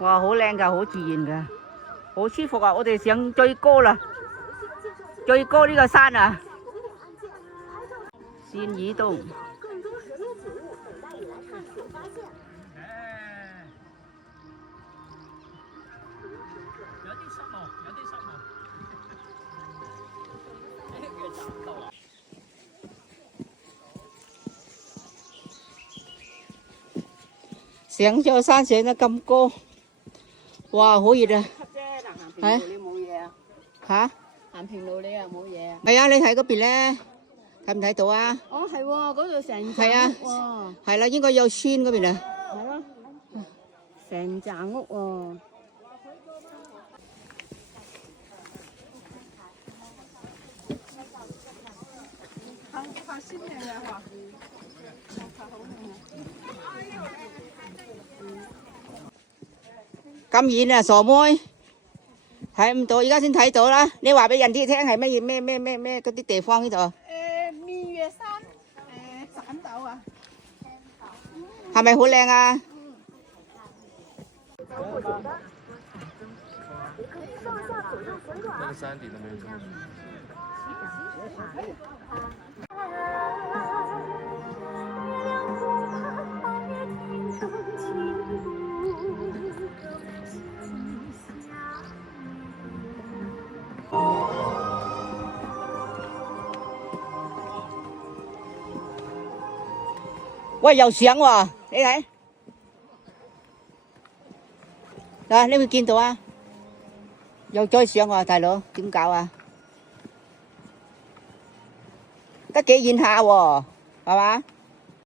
哇，好靚㗎，好自然㗎，好舒服啊！我哋上最高啦，最高呢個山啊，仙耳洞。有啲失望，有啲失望。上咗山上得咁高，哇，好熱啊！係你冇嘢啊？嚇？行平路你又冇嘢啊？係啊，你睇嗰邊咧，睇唔睇到啊？哦，係喎，嗰度成係啊棟屋喎。係啦，應該有村嗰邊啊。係咯，成棟屋喎。咁遠啊，傻妹，睇唔到，而家先睇到啦。你話俾人哋聽係乜嘢咩嗰啲地方呢度？面月山散豆啊。係咪好靚啊？那个山顶都没有这么舒喂，又上喎，你睇，嗱，你會見到啊？又再上喎，大佬，點搞啊？得幾遠下喎，係嘛？